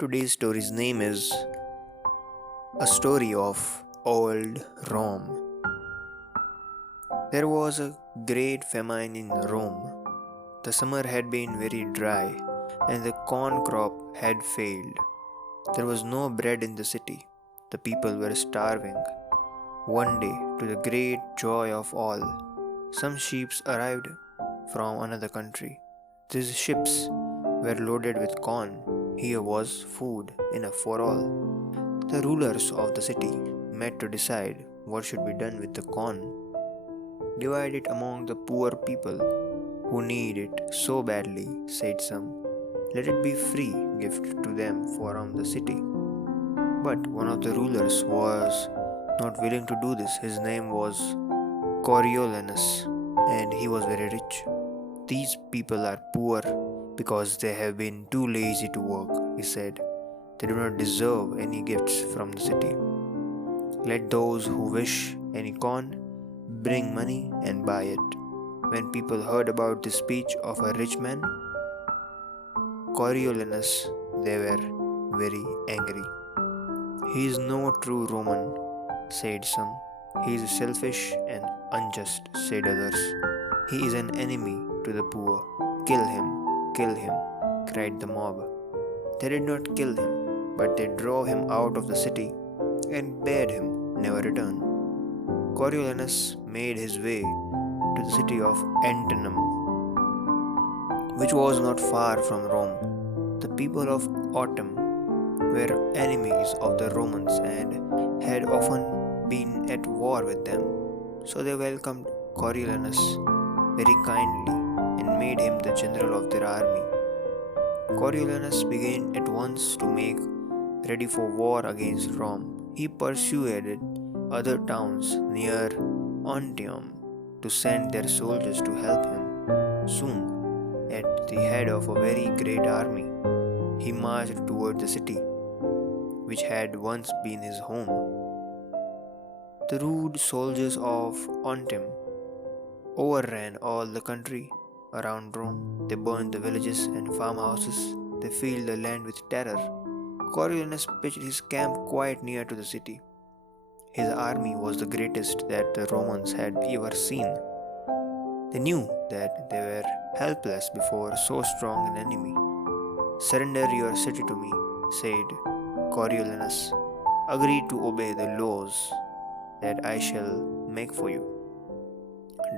Today's story's name is A Story of Old Rome. There was a great famine in Rome. The summer had been very dry, and the corn crop had failed. There was no bread in the city. The people were starving. One day, to the great joy of all, some ships arrived from another country. These ships were loaded with corn. Here was food enough for all. The rulers of the city met to decide what should be done with the corn. Divide it among the poor people who need it so badly, said some. Let it be free gift to them from the city. But one of the rulers was not willing to do this. His name was Coriolanus, and he was very rich. These people are poor because they have been too lazy to work, he said. They do not deserve any gifts from the city. Let those who wish any corn bring money and buy it. When people heard about the speech of a rich man, Coriolanus, they were very angry. He is no true Roman, said some. He is selfish and unjust, said others. He is an enemy to the poor. Kill him, cried the mob. They did not kill him, but they drove him out of the city and bade him never return. Coriolanus made his way to the city of Antinum, which was not far from Rome. The people of Autumn were enemies of the Romans and had often been at war with them. So they welcomed Coriolanus very kindly and made him the general of their army. Coriolanus began at once to make ready for war against Rome. He persuaded other towns near Antium to send their soldiers to help him. Soon, at the head of a very great army, he marched toward the city, which had once been his home. The rude soldiers of Antium overran all the country around Rome. They burned the villages and farmhouses. They filled the land with terror. Coriolanus pitched his camp quite near to the city. His army was the greatest that the Romans had ever seen. They knew that they were helpless before so strong an enemy. Surrender your city to me, said Coriolanus. Agree to obey the laws that I shall make for you.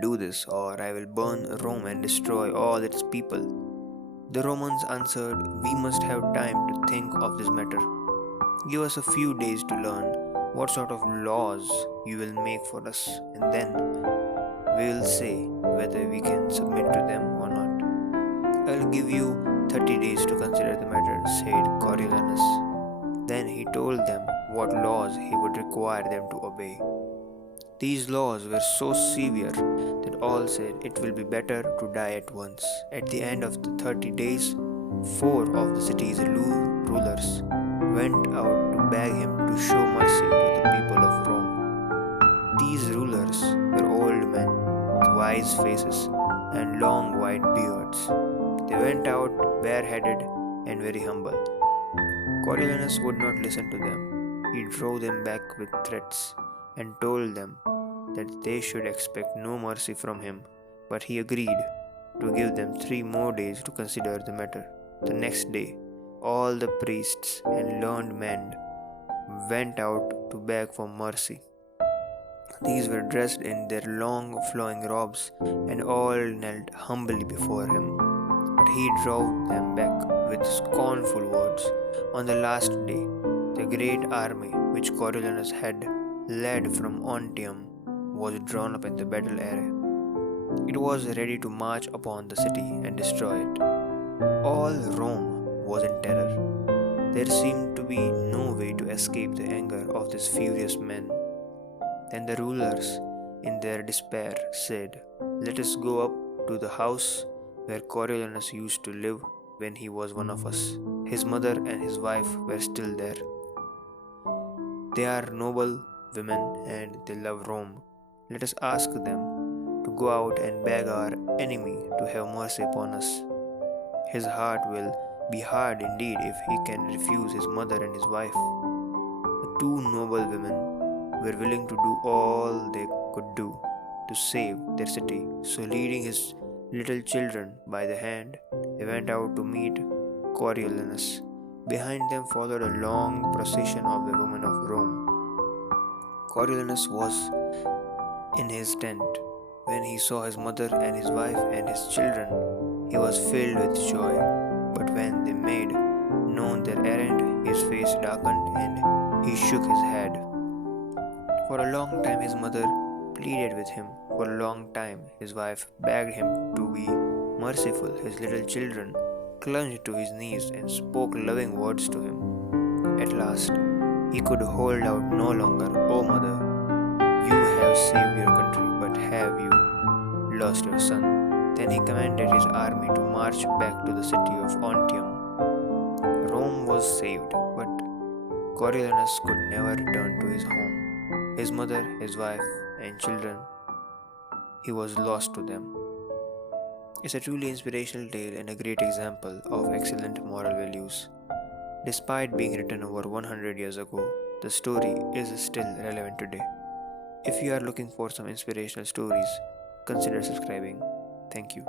Do this, or I will burn Rome and destroy all its people. The Romans answered, We must have time to think of this matter. Give us a few days to learn what sort of laws you will make for us, and then we will say whether we can submit to them or not. I will give you 30 days to consider the matter, said Coriolanus. Then he told them what laws he would require them to obey. These laws were so severe that all said it will be better to die at once. At the end of the 30 days, four of the city's rulers went out to beg him to show mercy to the people of Rome. These rulers were old men with wise faces and long white beards. They went out bareheaded and very humble. Coriolanus would not listen to them. He drove them back with threats and told them that they should expect no mercy from him, but he agreed to give them 3 more days to consider the matter. The next day, all the priests and learned men went out to beg for mercy. These were dressed in their long flowing robes and all knelt humbly before him. But he drove them back with scornful words. On the last day, the great army which Coriolanus had led from Antium was drawn up in the battle array. It was ready to march upon the city and destroy it. All Rome was in terror. There seemed to be no way to escape the anger of these furious men. Then the rulers, in their despair, said, Let us go up to the house where Coriolanus used to live when he was one of us. His mother and his wife were still there. They are noble women and they love Rome. Let us ask them to go out and beg our enemy to have mercy upon us. His heart will be hard indeed if he can refuse his mother and his wife. The two noble women were willing to do all they could do to save their city. So, leading his little children by the hand, they went out to meet Coriolanus. Behind them followed a long procession of the women of Rome. Coriolanus was in his tent. When he saw his mother and his wife and his children, he was filled with joy. But when they made known their errand, his face darkened and he shook his head. For a long time, his mother pleaded with him. For a long time, his wife begged him to be merciful. His little children clung to his knees and spoke loving words to him. At last, he could hold out no longer. "Oh, mother, you have saved your country, but have you lost your son?" Then he commanded his army to march back to the city of Antium. Rome was saved, but Coriolanus could never return to his home. His mother, his wife, and children, he was lost to them. It's a truly inspirational tale and a great example of excellent moral values. Despite being written over 100 years ago, the story is still relevant today. If you are looking for some inspirational stories, consider subscribing. Thank you.